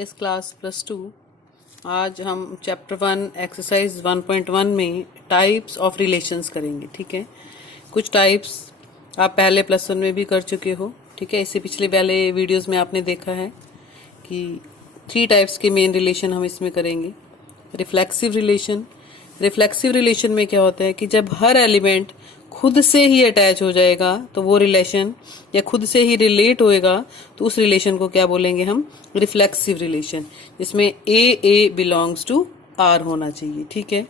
Yes class +2। आज हम chapter 1 exercise 1.1 में टाइप्स ऑफ रिलेशंस करेंगे। ठीक है, कुछ टाइप्स आप पहले +1 में भी कर चुके हो। ठीक है, इससे पिछले वाले वीडियोस में आपने देखा है कि 3 टाइप्स के मेन रिलेशन हम इसमें करेंगे। Reflexive relation. रिफ्लेक्सिव रिलेशन में क्या होता है कि जब हर एलिमेंट खुद से ही अटैच हो जाएगा तो वो रिलेशन या खुद से ही रिलेट होएगा तो उस रिलेशन को क्या बोलेंगे हम? रिफ्लेक्सिव रिलेशन, जिसमें ए बिलोंग्स टू आर होना चाहिए। ठीक है।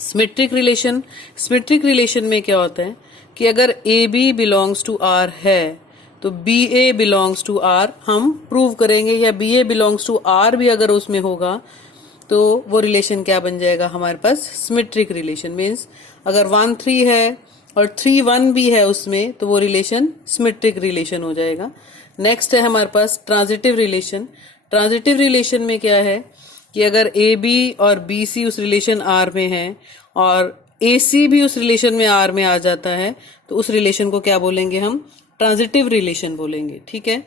Symmetric relation. सिमेट्रिक रिलेशन में क्या होता है कि अगर A B belongs to R है तो B A belongs to R हम प्रूव करेंगे, या B A belongs to R भी अगर उसमें होगा तो वो रिलेशन क्या बन जाएगा हमारे पास? Symmetric relation. मीन्स अगर 1 3 है और 3 1 भी है उसमें तो वो रिलेशन सिमेट्रिक रिलेशन हो जाएगा। नेक्स्ट है हमारे पास ट्रांजिटिव रिलेशन। ट्रांजिटिव रिलेशन में क्या है कि अगर ए बी और बी सी उस रिलेशन आर में है और ए सी भी उस रिलेशन में आर में आ जाता है तो उस रिलेशन को क्या बोलेंगे हम? ट्रांजिटिव रिलेशन बोलेंगे। ठीक है।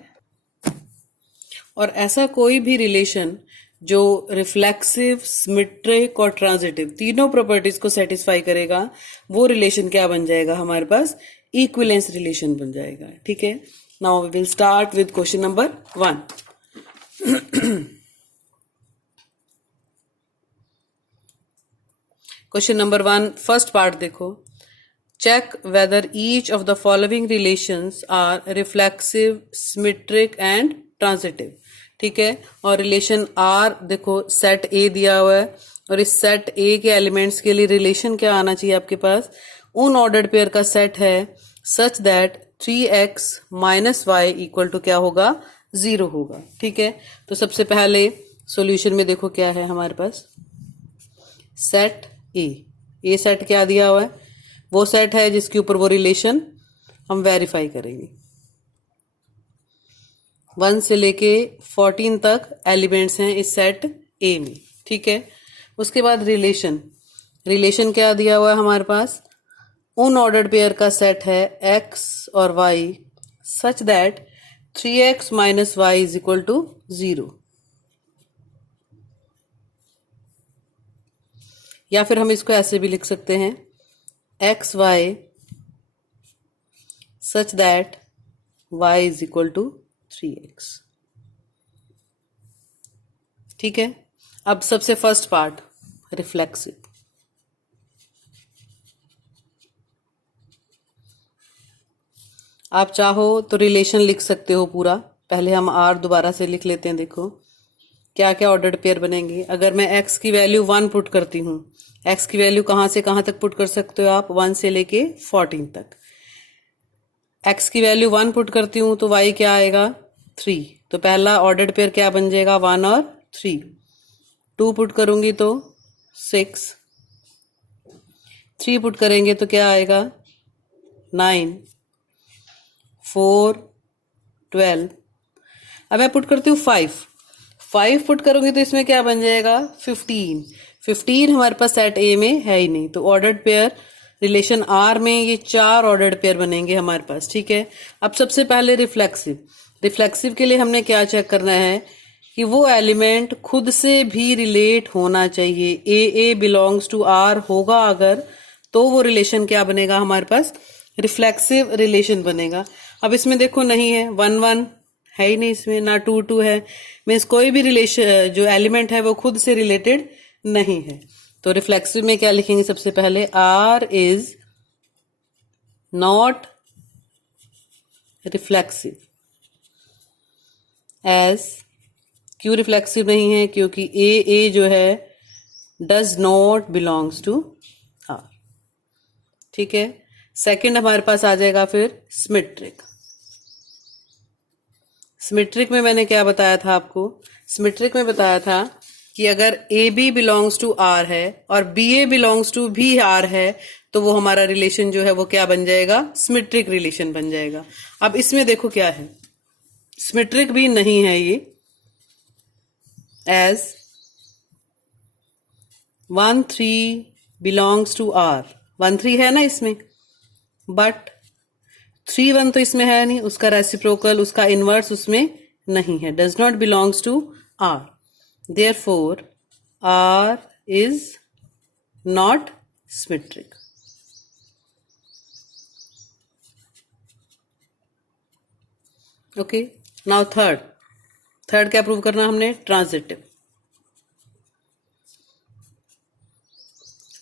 और ऐसा कोई भी रिलेशन जो रिफ्लेक्सिव, सिमेट्रिक और ट्रांजिटिव तीनों प्रॉपर्टीज को सेटिस्फाई करेगा वो रिलेशन क्या बन जाएगा हमारे पास? इक्विवेलेंस रिलेशन बन जाएगा। ठीक है। Now we will start with question number 1। Question number 1 first part देखो। Check whether each of the following relations are reflexive, symmetric and transitive. ठीक है। और रिलेशन आर देखो, सेट ए दिया हुआ है और इस सेट ए के एलिमेंट्स के लिए रिलेशन क्या आना चाहिए आपके पास? उन ऑर्डर्ड पेयर का सेट है such that 3x - y equal to क्या होगा? 0 होगा। ठीक है। तो सबसे पहले सॉल्यूशन में देखो क्या है हमारे पास? सेट ए सेट क्या दिया हुआ है? वो सेट है जिसके ऊपर वो रिलेशन हम वेरीफाई करेंगे। 1 से लेके 14 तक एलिमेंट्स हैं इस सेट ए में। ठीक है। उसके बाद रिलेशन क्या दिया हुआ है हमारे पास? उन ऑर्डर्ड पेयर का सेट है x और y such that 3x - y is equal to 0। या फिर हम इसको ऐसे भी लिख सकते हैं x y such that y is equal to 3x। ठीक है। अब सबसे फर्स्ट पार्ट रिफ्लेक्सिव। आप चाहो तो रिलेशन लिख सकते हो पूरा। पहले हम आर दोबारा से लिख लेते हैं। देखो क्या क्या ऑर्डर्ड पेयर बनेंगे। अगर मैं x की वैल्यू 1 पुट करती हूँ, x की वैल्यू कहां से कहां तक पुट कर सकते हो आप? 1 से लेके 14 तक। x की वैल्यू 1 पुट करती हूं तो y क्या आएगा? 3। तो पहला ऑर्डर्ड पेयर क्या बन जाएगा? 1 और 3। 2 पुट करूंगी तो 6। 3 पुट करेंगे तो क्या आएगा? 9। 4 12। अब मैं पुट करती हूँ 5 पुट करूंगी तो इसमें क्या बन जाएगा? 15 हमारे पास सेट ए में है ही नहीं। तो ऑर्डर्ड पेयर रिलेशन आर में ये 4 ऑर्डर्ड पेयर बनेंगे हमारे पास। ठीक है। अब सबसे पहले रिफ्लेक्सिव के लिए हमने क्या चेक करना है कि वो एलिमेंट खुद से भी रिलेट होना चाहिए। ए बिलोंग्स टू आर होगा अगर तो वो रिलेशन क्या बनेगा हमारे पास? रिफ्लेक्सिव रिलेशन बनेगा। अब इसमें देखो नहीं है, 1 1 है ही नहीं इसमें, ना 2 2 है। मीन्स कोई भी रिलेशन जो एलिमेंट है वो खुद से रिलेटेड नहीं है। तो रिफ्लेक्सिव में क्या लिखेंगे? सबसे पहले R is not reflexive as. क्यों रिफ्लेक्सिव नहीं है? क्योंकि ए जो है does not belongs to R. ठीक है। सेकंड हमारे पास आ जाएगा फिर सिमेट्रिक। सिमेट्रिक में मैंने क्या बताया था आपको? सिमेट्रिक में बताया था कि अगर A B belongs to R है और बी ए बिलोंग्स टू भी आर है तो वो हमारा रिलेशन जो है वो क्या बन जाएगा? सिमेट्रिक रिलेशन बन जाएगा। अब इसमें देखो क्या है, सिमेट्रिक भी नहीं है ये, एज 1 3 बिलोंग्स टू आर। 1 3 है ना इसमें, बट 3 1 तो इसमें है नहीं, उसका रेसिप्रोकल, उसका इनवर्स उसमें नहीं है, does not belongs to R. Therefore, R is not symmetric. Okay. Now third क्या प्रूव करना हमने? ट्रांजिटिव.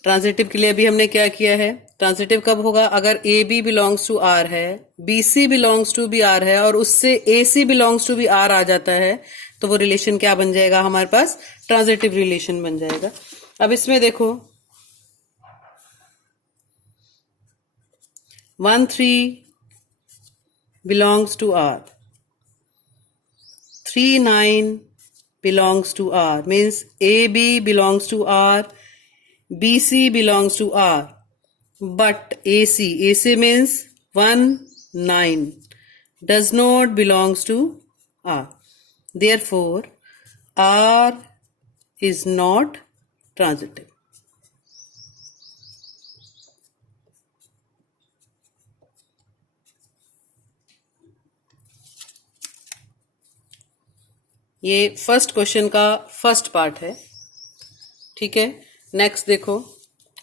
ट्रांजिटिव के लिए अभी हमने क्या किया है? ट्रांजिटिव कब होगा? अगर A B belongs to R है, B C belongs to B R है और उससे A C belongs to B R आ जाता है, तो वो रिलेशन क्या बन जाएगा हमारे पास? ट्रांजिटिव रिलेशन बन जाएगा. अब इसमें देखो 1 3 belongs to R. 3 9 belongs to R. Means AB belongs to R, BC belongs to R. But AC means 1 9 does not belongs to R. Therefore, R is not transitive. ये फर्स्ट क्वेश्चन का first part है. ठीक है. Next देखो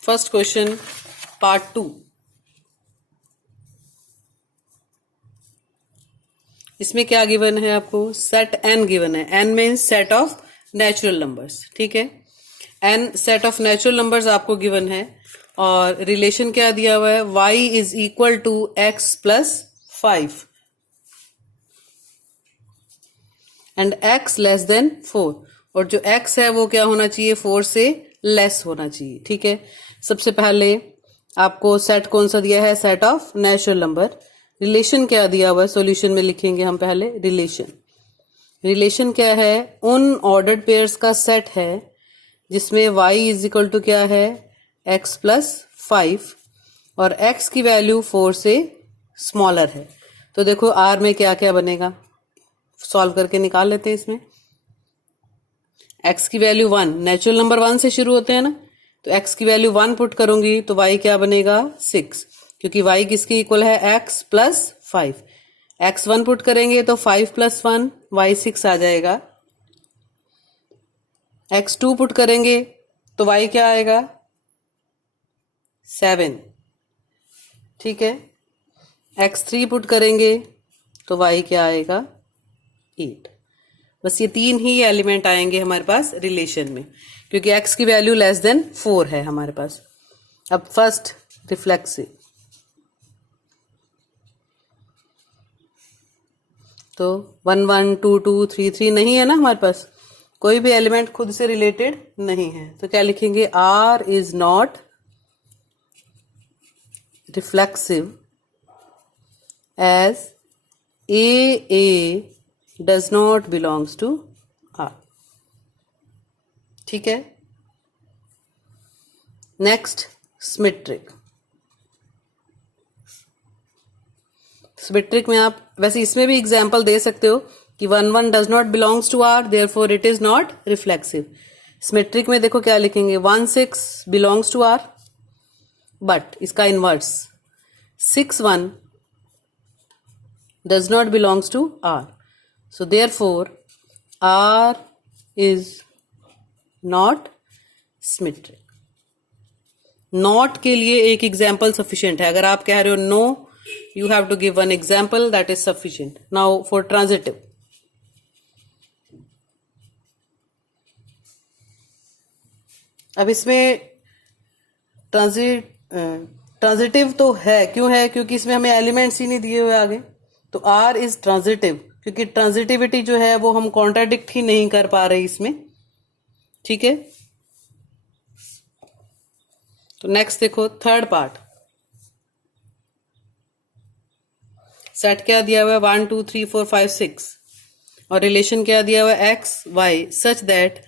first question part 2. इसमें क्या given है आपको? सेट एन गिवन है. N means set of natural numbers. ठीक है. N set of natural numbers आपको गिवन है और रिलेशन क्या दिया हुआ है? y is equal to x plus 5 and x less than 4. और जो x है वो क्या होना चाहिए? 4 से लेस होना चाहिए. ठीक है. सबसे पहले आपको सेट कौन सा दिया है? Set of natural number. Relation क्या दिया हुआ है? सॉल्यूशन में लिखेंगे हम पहले रिलेशन क्या है? उन ऑर्डर्ड पेयर्स का सेट है जिसमें y इज इक्वल टू क्या है? x प्लस 5 और x की वैल्यू 4 से स्मॉलर है. तो देखो r में क्या क्या बनेगा, सॉल्व करके निकाल लेते हैं. इसमें x की वैल्यू 1, नेचुरल नंबर 1 से शुरू होते हैं ना, तो x की वैल्यू 1 पुट करूंगी तो y क्या बनेगा? 6, क्योंकि y किसके इक्वल है? x plus 5. x 1 पुट करेंगे तो 5 प्लस 1 y 6 आ जाएगा. x 2 पुट करेंगे तो y क्या आएगा? 7. ठीक है. x 3 पुट करेंगे तो y क्या आएगा? 8. बस ये 3 ही एलिमेंट आएंगे हमारे पास रिलेशन में, क्योंकि x की वैल्यू लेस देन 4 है हमारे पास. अब फर्स्ट रिफ्लेक्सिव, तो 1 1 2 2 3 3 नहीं है ना हमारे पास, कोई भी एलिमेंट खुद से रिलेटेड नहीं है. तो क्या लिखेंगे? R is not reflexive as A does not belongs to R. ठीक है. Next symmetric. सिमेट्रिक में आप वैसे इसमें भी एग्जांपल दे सकते हो कि 1 1 does not belongs to R, therefore it is not reflexive. Symmetric में देखो क्या लिखेंगे? 1 6 belongs to R, बट इसका inverse 6 1 does not belongs to R. So therefore R is not symmetric. Not के लिए एक एग्जाम्पल सफिशिएंट है. अगर आप कह रहे हो no, you have to give one example that is sufficient. Now for transitive. अब इसमें ट्रांजिटिव तो है. क्यों है? क्योंकि इसमें हमें एलिमेंट्स ही नहीं दिए हुए आगे. तो R इज ट्रांजिटिव क्योंकि ट्रांजिटिविटी जो है वो हम कॉन्ट्राडिक्ट ही नहीं कर पा रहे इसमें. ठीक है. तो नेक्स्ट देखो थर्ड पार्ट. सेट क्या दिया हुआ है? 1 2 3 4 5 6 और रिलेशन क्या दिया हुआ है? x y such that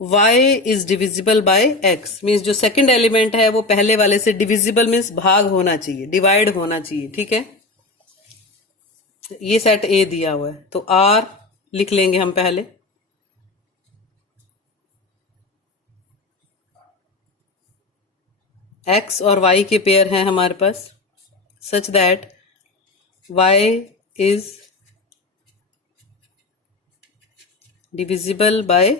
y is divisible by x. Means जो सेकंड एलिमेंट है वो पहले वाले से डिविजिबल मीन्स भाग होना चाहिए, डिवाइड होना चाहिए. ठीक है. ये सेट A दिया हुआ है तो R लिख लेंगे हम पहले. x और y के पेयर हैं हमारे पास such that y is divisible by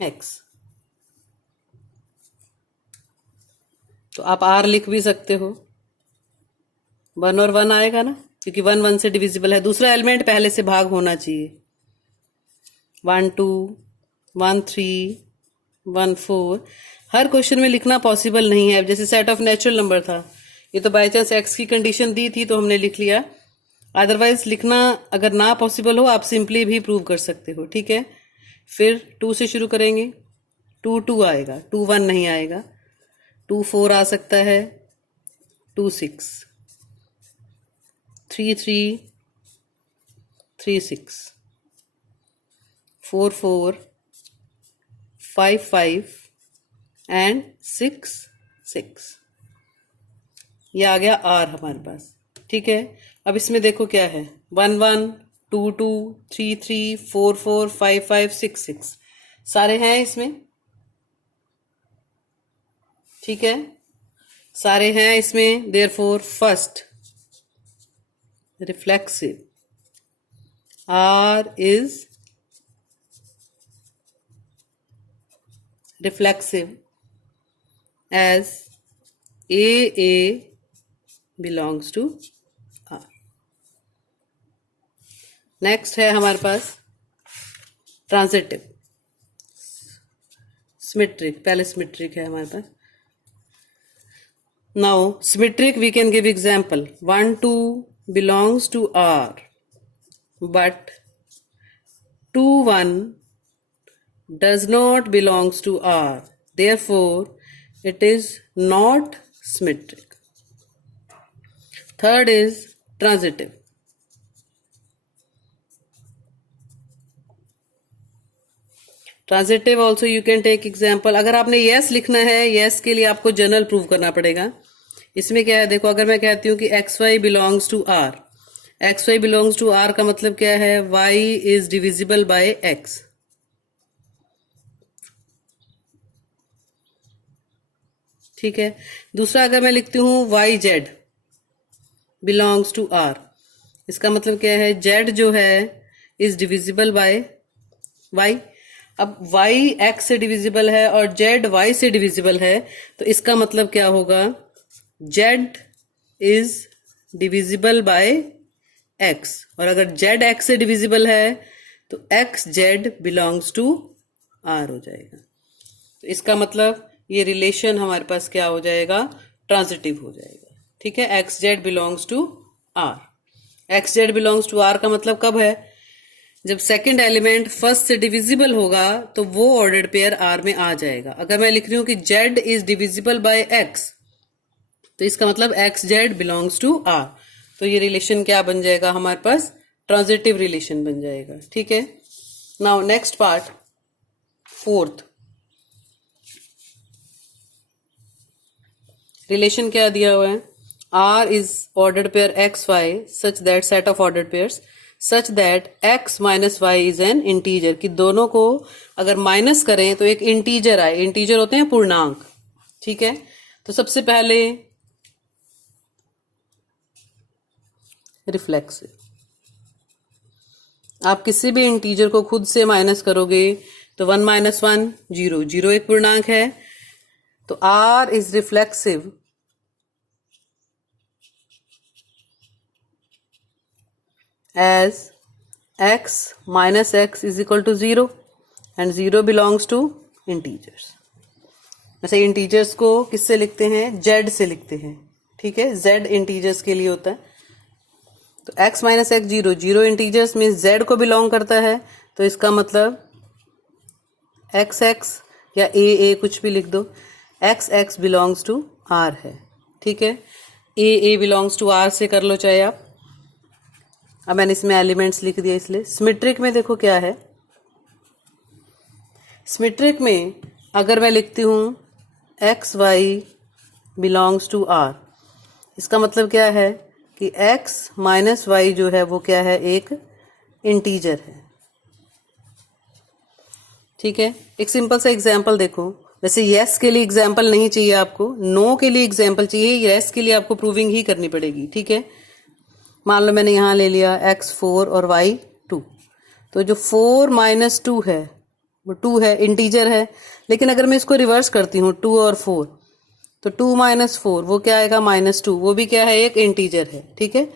x। तो आप r लिख भी सकते हो, 1 और 1 आएगा ना, क्योंकि 1 1 से डिविजिबल है। दूसरा एलिमेंट पहले से भाग होना चाहिए, 1 2 1 3 1 4। हर क्वेश्चन में लिखना पॉसिबल नहीं है। जैसे सेट ऑफ नेचुरल नंबर था, ये तो बाई चांस x की कंडीशन दी थी तो हमने लिख लिया। अदरवाइज लिखना अगर ना पॉसिबल हो, आप सिंपली भी प्रूव कर सकते हो, ठीक है। फिर 2 से शुरू करेंगे, 2 2 आएगा, 2 1 नहीं आएगा, 2 4 आ सकता है, 2 6 3 3 3 6 4 4 5 5 एंड 6 6। ये आ गया R हमारे पास, ठीक है। अब इसमें देखो क्या है, 1 1 2 2 3 3 4 4 5 5 6 6 सारे हैं इसमें, ठीक है, सारे हैं इसमें। Therefore first reflexive R is reflexive as AA belongs to R। Next है हमारे पास ट्रांजिटिव, सिमेट्रिक। पहले सिमेट्रिक है हमारे पास। Now symmetric we can give example, 1 2 belongs to R but 2 1 does not belongs to R, therefore it is not symmetric. Third is transitive. Transitive also you can take example. अगर आपने yes लिखना है, yes के लिए आपको general prove करना पड़ेगा। इसमें क्या है, देखो, अगर मैं कहती हूँ कि X Y belongs to R, X Y belongs to R का मतलब क्या है, Y is divisible by X. ठीक है। दूसरा, अगर मैं लिखती हूँ Y Z belongs to R, इसका मतलब क्या है, जेड जो है इज डिविजिबल बाय वाई। अब y x से डिविजिबल है और z y से डिविजिबल है, तो इसका मतलब क्या होगा, z is divisible by x। और अगर z x से डिविजिबल है तो x z belongs to r हो जाएगा। तो इसका मतलब ये रिलेशन हमारे पास क्या हो जाएगा, ट्रांजिटिव हो जाएगा। ठीक है, x z belongs to r। x z belongs to r का मतलब कब है, जब सेकंड एलिमेंट फर्स्ट से डिविजिबल होगा तो वो ऑर्डर्ड पेयर R में आ जाएगा। अगर मैं लिख रही हूं कि Z is divisible by X, तो इसका मतलब x Z belongs to R। तो ये रिलेशन क्या बन जाएगा हमारे पास, ट्रांजिटिव रिलेशन बन जाएगा। ठीक है। Now next part, fourth relation क्या दिया हुआ है, R is ordered pair X Y such that set of ordered pairs such that x minus Y is an integer, कि दोनों को अगर माइनस करें तो एक इंटीजर आए। इंटीजर होते हैं पूर्णांक। ठीक है। तो सबसे पहले रिफ्लेक्सिव, आप किसी भी इंटीजर को खुद से माइनस करोगे तो 1 माइनस 1 0, 0 एक पूर्णांक है, तो R is reflexive as x minus x is equal to 0 and 0 belongs to integers। वैसे इंटीजर्स को किससे लिखते हैं, z से लिखते हैं। ठीक है, z इंटीजर्स के लिए होता है। तो x माइनस x 0, 0 इंटीजर्स में z को बिलोंग करता है, तो इसका मतलब x x या a कुछ भी लिख दो, x x belongs to r है। ठीक है, a बिलोंग्स टू r से कर लो चाहे आप। अब मैंने इसमें एलिमेंट्स लिख दिया इसलिए। सिमेट्रिक में देखो क्या है, सिमेट्रिक में अगर मैं लिखती हूँ X Y belongs to R, इसका मतलब क्या है कि एक्स माइनस वाई जो है वो क्या है, एक इंटीजर है। ठीक है। एक सिंपल सा एग्जाम्पल देखो, वैसे यस के लिए एग्जाम्पल नहीं चाहिए आपको, नो के लिए एग्जाम्पल चाहिए, यस के लिए आपको प्रूविंग ही करनी पड़ेगी। ठीक है। मान लो मैंने यहां ले लिया x4 और y2, तो जो 4 माइनस 2 है वो 2 है, इंटीजर है। लेकिन अगर मैं इसको रिवर्स करती हूँ 2 और 4, तो 2 माइनस 4 वो क्या आएगा -2, वो भी क्या है, एक इंटीजर है। ठीक है,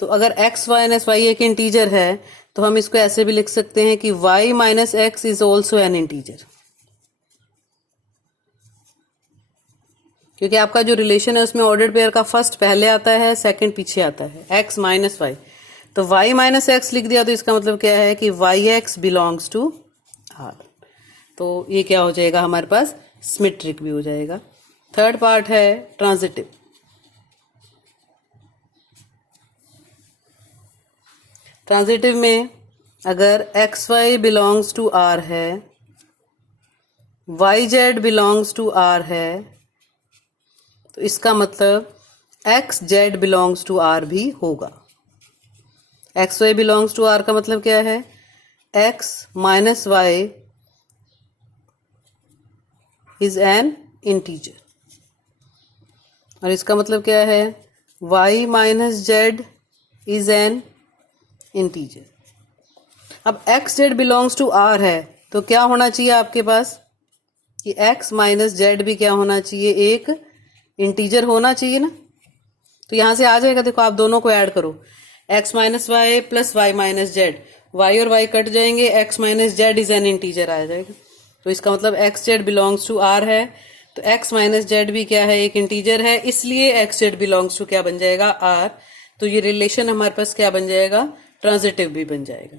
तो अगर x माइनस वाई एक इंटीजर है तो हम इसको ऐसे भी लिख सकते हैं कि y minus x is also an integer, क्योंकि आपका जो रिलेशन है उसमें ऑर्डर्ड पेयर का फर्स्ट पहले आता है, सेकंड पीछे आता है, x माइनस वाई। तो y माइनस एक्स लिख दिया तो इसका मतलब क्या है कि Y X belongs to r। तो ये क्या हो जाएगा, हमारे पास सिमेट्रिक भी हो जाएगा। थर्ड पार्ट है ट्रांजिटिव। ट्रांजिटिव में अगर x Y belongs to R है, y Z belongs to R है, तो इसका मतलब x Z belongs to R भी होगा। X Y belongs to R का मतलब क्या है, x minus Y is an integer, और इसका मतलब क्या है, y minus z is an integer. अब x z belongs to r है तो क्या होना चाहिए आपके पास कि x माइनस जेड भी क्या होना चाहिए, एक इंटीजर होना चाहिए ना। तो यहां से आ जाएगा, देखो आप दोनों को ऐड करो, x minus y plus y minus z, y और वाई कट जाएंगे, x minus z is an integer आ जाएगा। तो इसका मतलब x z belongs to r है, तो x माइनस जेड भी क्या है, एक इंटीजर है, इसलिए x जेड बिलोंग्स टू क्या बन जाएगा, r। तो ये रिलेशन हमारे पास क्या बन जाएगा, ट्रांजिटिव भी बन जाएगा।